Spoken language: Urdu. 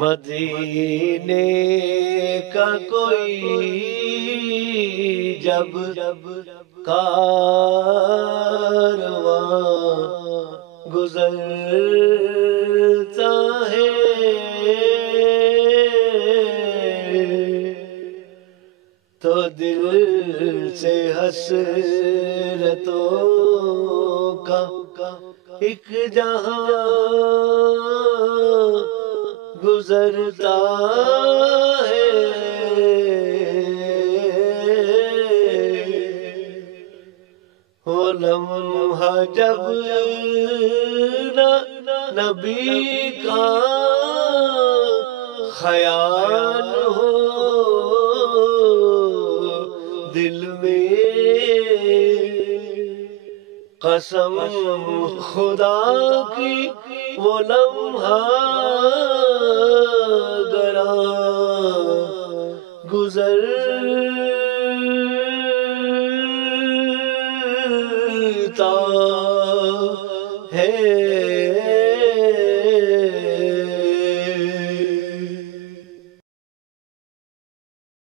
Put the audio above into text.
مدینے کا کوئی جب کارواں گزرتا ہے تو دل سے حسرتوں کا ایک جہاں گزرتا ہے۔ وہ لمحہ جب نبی کا خیال ہو دل میں، قسم خدا کی وہ لمحہ گراں گزر